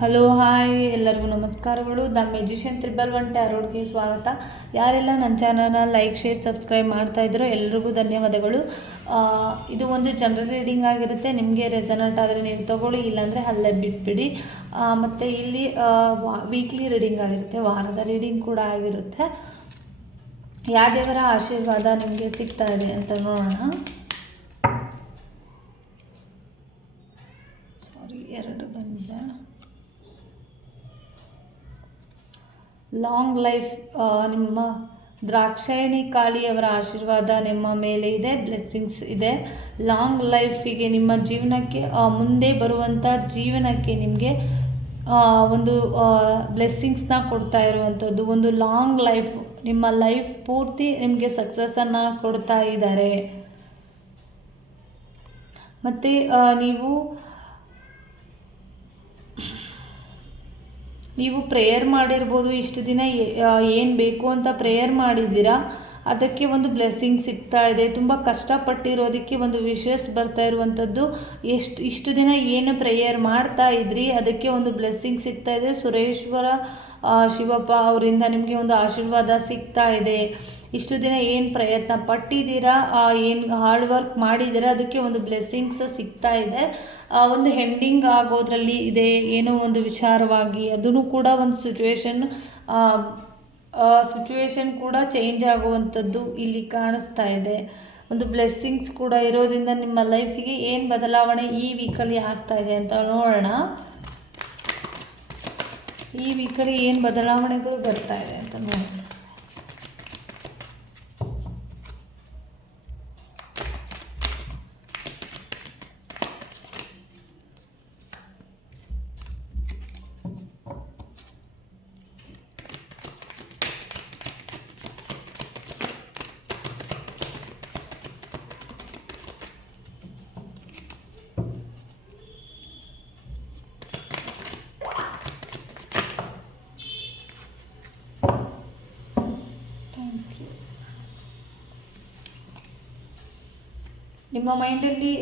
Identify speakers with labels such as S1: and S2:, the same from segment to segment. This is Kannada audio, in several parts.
S1: ಹಲೋ ಹಾಯ್ ಎಲ್ಲರಿಗೂ ನಮಸ್ಕಾರಗಳು. ದ ಮೆಜಿಷಿಯನ್ ತ್ರಿಬಲ್ ಒನ್ ಟ್ಯಾರೋಡ್ಗೆ ಸ್ವಾಗತ. ಯಾರೆಲ್ಲ ನನ್ನ ಚಾನಲ್ನ ಲೈಕ್, ಶೇರ್, ಸಬ್ಸ್ಕ್ರೈಬ್ ಮಾಡ್ತಾ ಇದ್ರೋ ಎಲ್ರಿಗೂ ಧನ್ಯವಾದಗಳು. ಇದು ಒಂದು ಜನರಲ್ ರೀಡಿಂಗ್ ಆಗಿರುತ್ತೆ. ನಿಮಗೆ ರೆಸನೆಂಟ್ ಆದರೆ ನೀವು ತಗೊಳ್ಳಿ, ಇಲ್ಲಾಂದರೆ ಅಲ್ಲೇ ಬಿಟ್ಬಿಡಿ. ಮತ್ತು ಇಲ್ಲಿ ವೀಕ್ಲಿ ರೀಡಿಂಗ್ ಆಗಿರುತ್ತೆ. ವಾರದ ರೀಡಿಂಗ್ ಕೂಡ ಆಗಿರುತ್ತೆ. ಯಾವ ದೇವರ ಆಶೀರ್ವಾದ ನಿಮಗೆ ಸಿಗ್ತಾ ಇದೆ ಅಂತ ನೋಡೋಣ ಸಾರಿ ಎರಡು ಬಂದಿದೆ ಲಾಂಗ್ ಲೈಫ್ ನಿಮ್ಮ ದ್ರಾಕ್ಷಾಯಣಿ ಕಾಳಿಯವರ ಆಶೀರ್ವಾದ ನಿಮ್ಮ ಮೇಲೆ ಇದೆ ಬ್ಲೆಸ್ಸಿಂಗ್ಸ್ ಇದೆ. ಲಾಂಗ್ ಲೈಫಿಗೆ ನಿಮ್ಮ ಜೀವನಕ್ಕೆ ಮುಂದೆ ಬರುವಂಥ ಜೀವನಕ್ಕೆ ನಿಮಗೆ ಒಂದು ಬ್ಲೆಸ್ಸಿಂಗ್ಸ್ನ ಕೊಡ್ತಾ ಇರುವಂಥದ್ದು. ಒಂದು ಲಾಂಗ್ ಲೈಫ್ ನಿಮ್ಮ ಲೈಫ್ ಪೂರ್ತಿ ನಿಮಗೆ ಸಕ್ಸಸ್ಸನ್ನು ಕೊಡ್ತಾ ಇದ್ದಾರೆ. ಮತ್ತು ನೀವು ನೀವು ಪ್ರೇಯರ್ ಮಾಡಿರ್ಬೋದು ಇಷ್ಟು ದಿನ ಏನು ಬೇಕು ಅಂತ ಪ್ರೇಯರ್ ಮಾಡಿದ್ದೀರಾ? ಅದಕ್ಕೆ ಒಂದು ಬ್ಲೆಸ್ಸಿಂಗ್ ಸಿಗ್ತಾ ಇದೆ. ತುಂಬ ಕಷ್ಟಪಟ್ಟಿರೋದಕ್ಕೆ ಒಂದು ವಿಶಸ್ ಬರ್ತಾ ಇರುವಂಥದ್ದು ಎಷ್ಟು, ಇಷ್ಟು ದಿನ ಏನು ಪ್ರೇಯರ್ ಮಾಡ್ತಾ ಇದ್ರಿ, ಅದಕ್ಕೆ ಒಂದು ಬ್ಲೆಸ್ಸಿಂಗ್ ಸಿಗ್ತಾ ಇದೆ. ಸುರೇಶ್ವರ ಶಿವಪ್ಪ ಅವರಿಂದ ನಿಮಗೆ ಒಂದು ಆಶೀರ್ವಾದ ಸಿಗ್ತಾ ಇದೆ. ಇಷ್ಟು ದಿನ ಏನು ಪ್ರಯತ್ನ ಪಟ್ಟಿದ್ದೀರಾ ಏನು ಹಾರ್ಡ್ ವರ್ಕ್ ಮಾಡಿದ್ದೀರಾ, ಅದಕ್ಕೆ ಒಂದು ಬ್ಲೆಸ್ಸಿಂಗ್ಸ್ ಸಿಗ್ತಾ ಇದೆ. ಒಂದು ಹೆಂಡಿಂಗ್ ಆಗೋದ್ರಲ್ಲಿ ಇದೆ, ಏನೋ ಒಂದು ವಿಚಾರವಾಗಿ. ಅದನ್ನು ಕೂಡ ಒಂದು ಸಿಚುವೇಶನ್ ಸಿಚುವೇಶನ್ ಕೂಡ ಚೇಂಜ್ ಆಗುವಂಥದ್ದು ಇಲ್ಲಿ ಕಾಣಿಸ್ತಾ ಇದೆ. ಒಂದು ಬ್ಲೆಸ್ಸಿಂಗ್ಸ್ ಕೂಡ ಇರೋದ್ರಿಂದ ನಿಮ್ಮ ಲೈಫಿಗೆ ಏನು ಬದಲಾವಣೆ ಈ ವೀಕಲ್ಲಿ ಆಗ್ತಾ ಇದೆ ಅಂತ ನೋಡೋಣ. ಈ ವೀಕಲ್ಲಿ ಏನು ಬದಲಾವಣೆಗಳು ಬರ್ತಾ ಇದೆ ಅಂತ ನೋಡೋಣ. ನಿಮ್ಮ ಮೈಂಡಲ್ಲಿ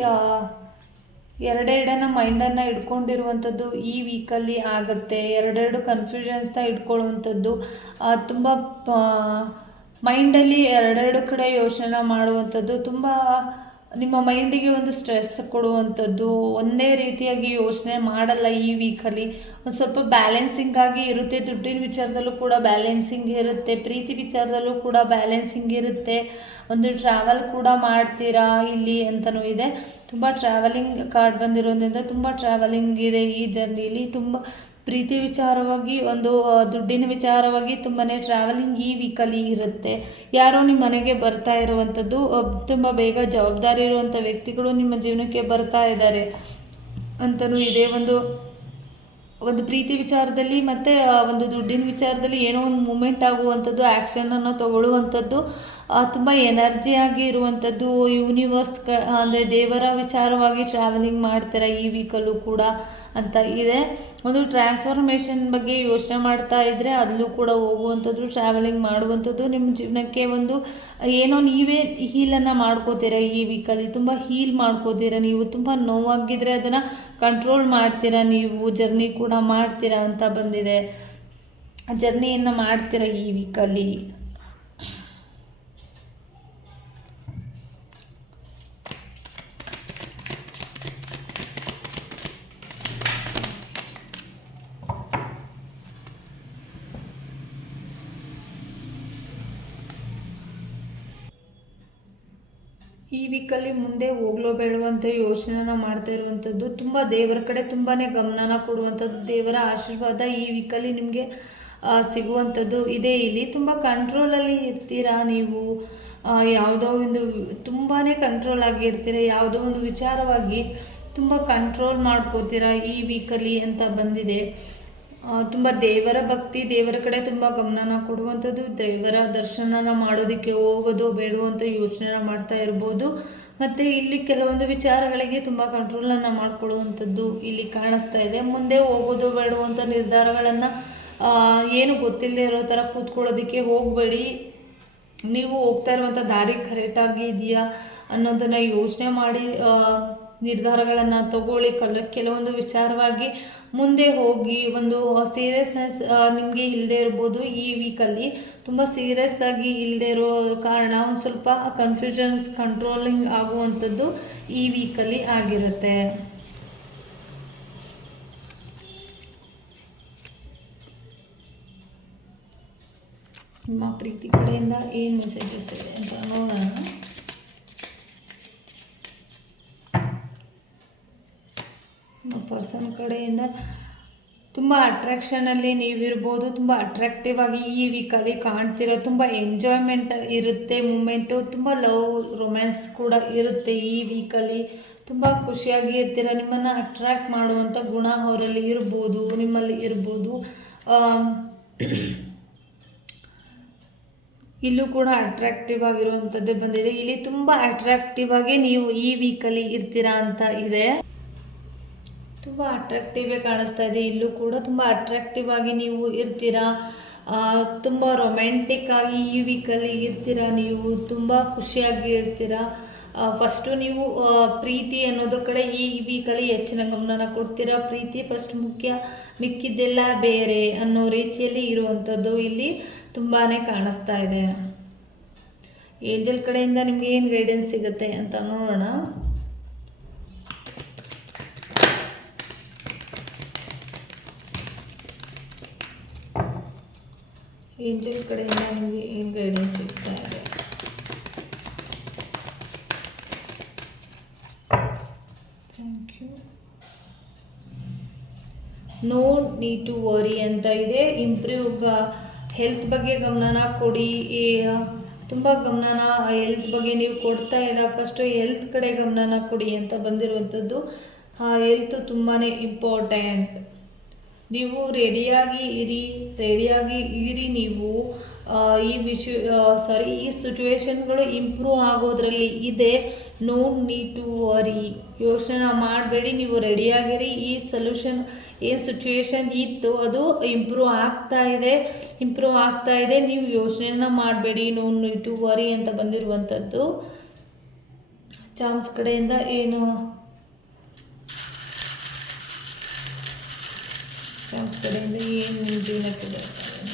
S1: ಎರಡೆರಡನ ಮೈಂಡನ್ನು ಇಟ್ಕೊಂಡಿರುವಂಥದ್ದು ಈ ವೀಕಲ್ಲಿ ಆಗುತ್ತೆ, ಎರಡೆರಡು ಕನ್ಫ್ಯೂಷನ್ಸ್ನ ಇಟ್ಕೊಳ್ಳುವಂಥದ್ದು ತುಂಬ ಮೈಂಡಲ್ಲಿ ಎರಡೆರಡು ಕಡೆ ಯೋಚನೆ ಮಾಡುವಂಥದ್ದು ತುಂಬ ನಿಮ್ಮ ಮೈಂಡಿಗೆ ಒಂದು ಸ್ಟ್ರೆಸ್ ಕೊಡುವಂಥದ್ದು, ಒಂದೇ ರೀತಿಯಾಗಿ ಯೋಚನೆ ಮಾಡಲ್ಲ ಈ ವೀಕಲ್ಲಿ ಒಂದು ಸ್ವಲ್ಪ ಬ್ಯಾಲೆನ್ಸಿಂಗ್ ಆಗಿ ಇರುತ್ತೆ, ದುಡ್ಡಿನ ವಿಚಾರದಲ್ಲೂ ಕೂಡ ಬ್ಯಾಲೆನ್ಸಿಂಗ್ ಇರುತ್ತೆ, ಪ್ರೀತಿ ವಿಚಾರದಲ್ಲೂ ಕೂಡ ಬ್ಯಾಲೆನ್ಸಿಂಗ್ ಇರುತ್ತೆ. ಒಂದು ಟ್ರಾವೆಲ್ ಕೂಡ ಮಾಡ್ತೀರಾ ಇಲ್ಲಿ ಅಂತಲೂ ಇದೆ. ತುಂಬ ಟ್ರಾವೆಲಿಂಗ್ ಕಾರ್ಡ್ ಬಂದಿರೋದ್ರಿಂದ ತುಂಬ ಟ್ರಾವೆಲಿಂಗ್ ಇದೆ ಈ ಜರ್ನಿಲಿ ತುಂಬ ಪ್ರೀತಿ ವಿಚಾರವಾಗಿ, ಒಂದು ದುಡ್ಡಿನ ವಿಚಾರವಾಗಿ ತುಂಬಾ ಟ್ರಾವೆಲಿಂಗ್ ಈ ವೀಕಲ್ಲಿ ಇರುತ್ತೆ. ಯಾರೋ ನಿಮ್ಮ ಮನೆಗೆ ಬರ್ತಾ ಇರುವಂಥದ್ದು ತುಂಬ ಬೇಗ ಜವಾಬ್ದಾರಿ ಇರುವಂಥ ವ್ಯಕ್ತಿಗಳು ನಿಮ್ಮ ಜೀವನಕ್ಕೆ ಬರ್ತಾ ಇದ್ದಾರೆ ಅಂತಲೂ ಇದೆ. ಒಂದು ಒಂದು ಪ್ರೀತಿ ವಿಚಾರದಲ್ಲಿ ಮತ್ತು ಒಂದು ದುಡ್ಡಿನ ವಿಚಾರದಲ್ಲಿ ಏನೋ ಒಂದು ಮೂಮೆಂಟ್ ಆಗುವಂಥದ್ದು ಆ್ಯಕ್ಷನನ್ನು ತಗೊಳ್ಳುವಂಥದ್ದು ತುಂಬ ಎನರ್ಜಿಯಾಗಿ ಇರುವಂಥದ್ದು ಯೂನಿವರ್ಸ್ ಕ, ಅಂದರೆ ದೇವರ ವಿಚಾರವಾಗಿ ಟ್ರಾವೆಲಿಂಗ್ ಮಾಡ್ತೀರಾ ಈ ವೀಕಲ್ಲೂ ಕೂಡ ಅಂತ ಇದೆ. ಒಂದು ಟ್ರಾನ್ಸ್ಫಾರ್ಮೇಷನ್ ಬಗ್ಗೆ ಯೋಚನೆ ಮಾಡ್ತಾ ಇದ್ದರೆ ಅಲ್ಲೂ ಕೂಡ ಹೋಗುವಂಥದ್ದು ಟ್ರಾವೆಲಿಂಗ್ ಮಾಡುವಂಥದ್ದು ನಿಮ್ಮ ಜೀವನಕ್ಕೆ ಒಂದು, ಏನೋ ನೀವೇ ಹೀಲನ್ನು ಮಾಡ್ಕೋತೀರಾ ಈ ವೀಕಲ್ಲಿ ತುಂಬ ಹೀಲ್ ಮಾಡ್ಕೋತೀರ ನೀವು. ತುಂಬ ನೋವಾಗಿದ್ದರೆ ಅದನ್ನು ಕಂಟ್ರೋಲ್ ಮಾಡ್ತೀರಾ ನೀವು. ಜರ್ನಿ ಕೂಡ ಮಾಡ್ತೀರಾ ಅಂತ ಬಂದಿದೆ. ಜರ್ನಿಯನ್ನು ಮಾಡ್ತೀರಾ ಈ ವೀಕಲ್ಲಿ ಈ ವೀಕಲ್ಲಿ ಮುಂದೆ ಹೋಗ್ಲೋ ಬೇಡವೋ ಅಂತ ಯೋಚನೆನ ಮಾಡ್ತಾ ಇರುವಂಥದ್ದು ತುಂಬ ದೇವರ ಕಡೆ ತುಂಬಾ ಗಮನನ ಕೊಡುವಂಥದ್ದು ದೇವರ ಆಶೀರ್ವಾದ ಈ ವೀಕಲ್ಲಿ ನಿಮಗೆ ಸಿಗುವಂಥದ್ದು ಇದೆ. ಇಲ್ಲಿ ತುಂಬ ಕಂಟ್ರೋಲಲ್ಲಿ ಇರ್ತೀರಾ ನೀವು? ಯಾವುದೋ ಒಂದು ತುಂಬಾ ಕಂಟ್ರೋಲ್ ಆಗಿರ್ತೀರ ಯಾವುದೋ ಒಂದು ವಿಚಾರವಾಗಿ ತುಂಬ ಕಂಟ್ರೋಲ್ ಮಾಡ್ಕೋತೀರಾ ಈ ವೀಕಲ್ಲಿ ಅಂತ ಬಂದಿದೆ. ತುಂಬ ದೇವರ ಭಕ್ತಿ, ದೇವರ ಕಡೆ ತುಂಬ ಗಮನನ ಕೊಡುವಂಥದ್ದು, ದೇವರ ದರ್ಶನನ ಮಾಡೋದಕ್ಕೆ ಹೋಗೋದು ಬೇಡೋ ಅಂತ ಯೋಚನೆ ಮಾಡ್ತಾ ಇರ್ಬೋದು. ಮತ್ತು ಇಲ್ಲಿ ಕೆಲವೊಂದು ವಿಚಾರಗಳಿಗೆ ತುಂಬ ಕಂಟ್ರೋಲನ್ನು ಮಾಡ್ಕೊಳ್ಳುವಂಥದ್ದು ಇಲ್ಲಿ ಕಾಣಿಸ್ತಾ ಇದೆ. ಮುಂದೆ ಹೋಗೋದು ಬೇಡೋ ಅಂತ ನಿರ್ಧಾರಗಳನ್ನು ಏನು ಗೊತ್ತಿಲ್ಲದೆ ಇರೋ ಥರ ಕೂತ್ಕೊಳ್ಳೋದಕ್ಕೆ ಹೋಗಬೇಡಿ. ನೀವು ಹೋಗ್ತಾ ಇರುವಂಥ ದಾರಿ ಕರೆಕ್ಟಾಗಿ ಇದೆಯಾ ಅನ್ನೋದನ್ನು ಯೋಚನೆ ಮಾಡಿ ನಿರ್ಧಾರಗಳನ್ನು ತಗೊಳ್ಳಿ. ಕಲ, ಕೆಲವೊಂದು ವಿಚಾರವಾಗಿ ಮುಂದೆ ಹೋಗಿ ಒಂದು ಸೀರಿಯಸ್ನೆಸ್ ನಿಮಗೆ ಇಲ್ಲದೆ ಇರ್ಬೋದು ಈ ವೀಕಲ್ಲಿ ತುಂಬ ಸೀರಿಯಸ್ ಆಗಿ ಇಲ್ಲದೆ ಇರೋ ಕಾರಣ ಒಂದು ಸ್ವಲ್ಪ ಕನ್ಫ್ಯೂಷನ್ಸ್ ಕಂಟ್ರೋಲಿಂಗ್ ಆಗುವಂಥದ್ದು ಈ ವೀಕಲ್ಲಿ ಆಗಿರುತ್ತೆ. ನಿಮ್ಮ ಪ್ರೀತಿ ಕಡೆಯಿಂದ ಏನು ಮೆಸೇಜಸ್ ಇದೆ ಅಂತ ನೋಡೋಣ ನಿಮ್ಮ ಪರ್ಸನ್ ಕಡೆಯಿಂದ ತುಂಬ ಅಟ್ರ್ಯಾಕ್ಷನಲ್ಲಿ ನೀವಿರ್ಬೋದು. ತುಂಬ ಅಟ್ರಾಕ್ಟಿವ್ ಆಗಿ ಈ ವೀಕಲ್ಲಿ ಕಾಣ್ತಿರೋ ತುಂಬ ಎಂಜಾಯ್ಮೆಂಟ್ ಇರುತ್ತೆ ಮೂಮೆಂಟು ತುಂಬ ಲವ್ ರೊಮ್ಯಾನ್ಸ್ ಕೂಡ ಇರುತ್ತೆ ಈ ವೀಕಲ್ಲಿ ತುಂಬ ಖುಷಿಯಾಗಿ ಇರ್ತೀರ. ನಿಮ್ಮನ್ನು ಅಟ್ರ್ಯಾಕ್ಟ್ ಮಾಡುವಂಥ ಗುಣ ಅವರಲ್ಲಿ ಇರ್ಬೋದು, ನಿಮ್ಮಲ್ಲಿ ಇರ್ಬೋದು. ಇಲ್ಲೂ ಕೂಡ ಅಟ್ರಾಕ್ಟಿವ್ ಆಗಿರುವಂಥದ್ದೇ ಬಂದಿದೆ. ಇಲ್ಲಿ ತುಂಬ ಅಟ್ರಾಕ್ಟಿವ್ ಆಗಿ ನೀವು ಈ ವೀಕಲ್ಲಿ ಇರ್ತೀರಾ ಅಂತ ಇದೆ. ತುಂಬ ಅಟ್ರಾಕ್ಟಿವ್ ಕಾಣಿಸ್ತಾ ಇದೆ. ಇಲ್ಲೂ ಕೂಡ ತುಂಬ ಅಟ್ರಾಕ್ಟಿವ್ ಆಗಿ ನೀವು ಇರ್ತೀರಾ? ತುಂಬ ರೊಮ್ಯಾಂಟಿಕ್ ಆಗಿ ಈ ವೀಕಲ್ಲಿ ಇರ್ತೀರಾ? ನೀವು ತುಂಬ ಖುಷಿಯಾಗಿ ಇರ್ತೀರಾ? ಫಸ್ಟು ನೀವು ಪ್ರೀತಿ ಅನ್ನೋದ್ರ ಕಡೆ ಈ ವೀಕಲ್ಲಿ ಹೆಚ್ಚಿನ ಗಮನನ ಕೊಡ್ತೀರಾ? ಪ್ರೀತಿ ಫಸ್ಟ್ ಮುಖ್ಯ, ಮಿಕ್ಕಿದ್ದೆಲ್ಲ ಬೇರೆ ಅನ್ನೋ ರೀತಿಯಲ್ಲಿ ಇರುವಂಥದ್ದು ಇಲ್ಲಿ ತುಂಬಾ ಕಾಣಿಸ್ತಾ ಇದೆ. ಏಂಜಲ್ ಕಡೆಯಿಂದ ನಿಮ್ಗೆ ಏನು ಗೈಡೆನ್ಸ್ ಸಿಗುತ್ತೆ ಅಂತ ನೋಡೋಣ. ಏಂಜಲ್ ಕಡೆಯಿಂದ ನಿಮಗೆ ಏನು ಗೈಡೆನ್ಸ್ ಸಿಗ್ತಾ ಇದೆ. Thank you no need to worry ಅಂತ ಇದೆ. ಇಂಪ್ರೂವ್ ಹೆಲ್ತ್ ಬಗ್ಗೆ ಗಮನನ ಕೊಡಿ. ತುಂಬ ಗಮನನ ಹೆಲ್ತ್ ಬಗ್ಗೆ ನೀವು ಕೊಡ್ತಾ ಇಲ್ಲ ಫಸ್ಟು ಹೆಲ್ತ್ ಕಡೆ ಗಮನನ ಕೊಡಿ ಅಂತ ಬಂದಿರುವಂಥದ್ದು. ಹೆಲ್ತ್ ತುಂಬಾ ಇಂಪಾರ್ಟೆಂಟ್ ನೀವು ರೆಡಿಯಾಗಿ ಇರಿ ರೆಡಿಯಾಗಿ ಇರಿ ನೀವು. ಈ ವಿಷಯ ಸಾರಿ ಈ ಸಿಚುವೇಶನ್ಗಳು ಇಂಪ್ರೂವ್ ಆಗೋದ್ರಲ್ಲಿ ಇದೆ. ನೋ ನೀಡ್ ಟು ವರಿ ಯೋಚನೆ ಮಾಡಬೇಡಿ, ನೀವು ರೆಡಿಯಾಗಿರಿ. ಈ ಸೊಲ್ಯೂಷನ್ ಏನು ಸಿಚುವೇಶನ್ ಇತ್ತು, ಅದು ಇಂಪ್ರೂವ್ ಆಗ್ತಾ ಇದೆ ಇಂಪ್ರೂವ್ ಆಗ್ತಾ ಇದೆ. ನೀವು ಯೋಚನೆನ ಮಾಡಬೇಡಿ. ನೋ ನೀಡ್ ಟು ವರಿ ಅಂತ ಬಂದಿರುವಂಥದ್ದು. ಚಾನ್ಸ್ ಕಡೆಯಿಂದ ಏನು ಚಾನ್ಸ್ ಕಡೆಯಿಂದ ಏನು ನಿಮ್ಮ ಬರ್ತಾರೆ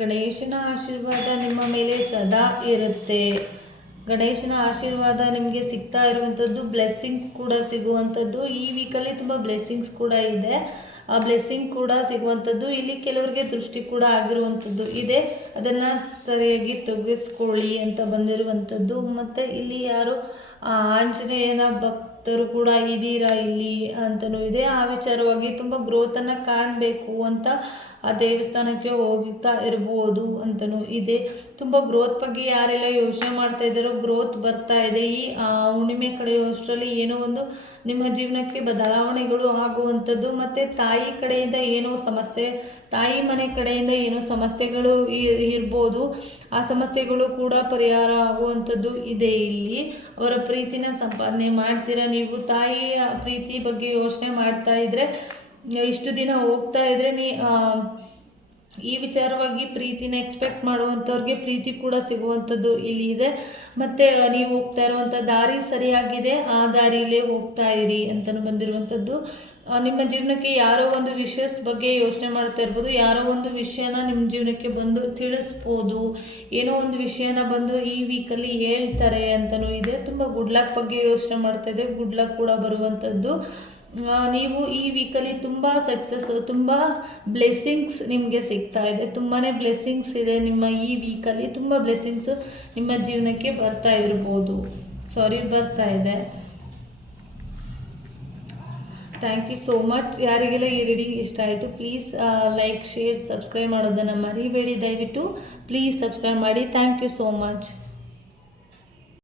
S1: ಗಣೇಶನ ಆಶೀರ್ವಾದ ನಿಮ್ಮ ಮೇಲೆ ಸದಾ ಇರುತ್ತೆ. ಗಣೇಶನ ಆಶೀರ್ವಾದ ನಿಮಗೆ ಸಿಗ್ತಾ ಇರುವಂಥದ್ದು ಬ್ಲೆಸ್ಸಿಂಗ್ ಕೂಡ ಸಿಗುವಂಥದ್ದು. ಈ ವೀಕಲ್ಲಿ ತುಂಬ ಬ್ಲೆಸ್ಸಿಂಗ್ಸ್ ಕೂಡ ಇದೆ. ಆ ಬ್ಲೆಸ್ಸಿಂಗ್ ಕೂಡ ಸಿಗುವಂಥದ್ದು. ಇಲ್ಲಿ ಕೆಲವರಿಗೆ ದೃಷ್ಟಿ ಕೂಡ ಆಗಿರುವಂಥದ್ದು ಇದೆ. ಅದನ್ನು ಸರಿಯಾಗಿ ತೆಗೆಸ್ಕೊಳ್ಳಿ ಅಂತ ಬಂದಿರುವಂಥದ್ದು. ಮತ್ತು ಇಲ್ಲಿ ಯಾರು ಆಂಜನೇಯನ ಭಕ್ತರು ಕೂಡ ಇದ್ದೀರಾ ಇಲ್ಲಿ ಅಂತಲೂ ಇದೆ. ಆ ವಿಚಾರವಾಗಿ ತುಂಬ ಗ್ರೋತನ್ನು ಕಾಣಬೇಕು ಅಂತ ಆ ದೇವಸ್ಥಾನಕ್ಕೆ ಹೋಗುತ್ತಾ ಇರ್ಬೋದು ಅಂತಲೂ ಇದೆ. ತುಂಬ ಗ್ರೋತ್ ಬಗ್ಗೆ ಯಾರೆಲ್ಲ ಯೋಚನೆ ಮಾಡ್ತಾ ಇದ್ದಾರೋ ಗ್ರೋತ್ ಬರ್ತಾ ಇದೆ. ಈ ಹುಣ್ಣಿಮೆ ಕಡೆಯುವಷ್ಟರಲ್ಲಿ ಏನೋ ಒಂದು ನಿಮ್ಮ ಜೀವನಕ್ಕೆ ಬದಲಾವಣೆಗಳು ಆಗುವಂಥದ್ದು ಮತ್ತು ತಾಯಿ ಕಡೆಯಿಂದ ಏನೋ ಸಮಸ್ಯೆ, ತಾಯಿ ಮನೆ ಕಡೆಯಿಂದ ಏನೋ ಸಮಸ್ಯೆಗಳು ಇರ್ಬೋದು. ಆ ಸಮಸ್ಯೆಗಳು ಕೂಡ ಪರಿಹಾರ ಆಗುವಂಥದ್ದು ಇದೆ ಇಲ್ಲಿ. ಅವರ ಪ್ರೀತಿನ ಸಂಪಾದನೆ ಮಾಡ್ತೀರಾ ನೀವು. ತಾಯಿಯ ಪ್ರೀತಿ ಬಗ್ಗೆ ಯೋಚನೆ ಮಾಡ್ತಾ ಇದ್ದರೆ ಇಷ್ಟು ದಿನ ಹೋಗ್ತಾ ಇದ್ರೆ ನೀ ಈ ವಿಚಾರವಾಗಿ ಪ್ರೀತಿನ ಎಕ್ಸ್ಪೆಕ್ಟ್ ಮಾಡುವಂಥವ್ರಿಗೆ ಪ್ರೀತಿ ಕೂಡ ಸಿಗುವಂಥದ್ದು ಇಲ್ಲಿ ಇದೆ. ಮತ್ತು ನೀವು ಹೋಗ್ತಾ ಇರುವಂಥ ದಾರಿ ಸರಿಯಾಗಿದೆ. ಆ ದಾರಿಯಲ್ಲೇ ಹೋಗ್ತಾ ಇರಿ ಅಂತಲೂ ಬಂದಿರುವಂಥದ್ದು. ನಿಮ್ಮ ಜೀವನಕ್ಕೆ ಯಾರೋ ಒಂದು ವಿಷಯಸ್ ಬಗ್ಗೆ ಯೋಚನೆ ಮಾಡ್ತಾ ಇರ್ಬೋದು, ಯಾರೋ ಒಂದು ವಿಷಯನ ನಿಮ್ಮ ಜೀವನಕ್ಕೆ ಬಂದು ತಿಳಿಸ್ಬೋದು, ಏನೋ ಒಂದು ವಿಷಯನ ಬಂದು ಈ ವೀಕಲ್ಲಿ ಹೇಳ್ತಾರೆ ಅಂತಲೂ ಇದೆ. ತುಂಬ ಗುಡ್ ಲಕ್ ಬಗ್ಗೆ ಯೋಚನೆ ಮಾಡ್ತಾ ಇದೆ. ಗುಡ್ ಲಕ್ ಕೂಡ ಬರುವಂಥದ್ದು ನೀವು ಈ ವೀಕಲ್ಲಿ ತುಂಬ ಸಕ್ಸಸ್ ತುಂಬ ಬ್ಲೆಸ್ಸಿಂಗ್ಸ್ ನಿಮಗೆ ಸಿಗ್ತಾ ಇದೆ. ತುಂಬಾ ಬ್ಲೆಸ್ಸಿಂಗ್ಸ್ ಇದೆ ನಿಮ್ಮ ಈ ವೀಕಲ್ಲಿ ತುಂಬ ಬ್ಲೆಸ್ಸಿಂಗ್ಸು ನಿಮ್ಮ ಜೀವನಕ್ಕೆ ಬರ್ತಾ ಇರ್ಬೋದು. ಸಾರಿ ಬರ್ತಾ ಇದೆ. ಥ್ಯಾಂಕ್ ಯು ಸೋ ಮಚ್ ಯಾರಿಗೆಲ್ಲ ಈ ರೀಡಿಂಗ್ ಇಷ್ಟ ಆಯಿತು ಪ್ಲೀಸ್ ಲೈಕ್ ಶೇರ್ ಸಬ್ಸ್ಕ್ರೈಬ್ ಮಾಡೋದನ್ನು ಮರಿಬೇಡಿ. ದಯವಿಟ್ಟು ಪ್ಲೀಸ್ ಸಬ್ಸ್ಕ್ರೈಬ್ ಮಾಡಿ. Thank you so much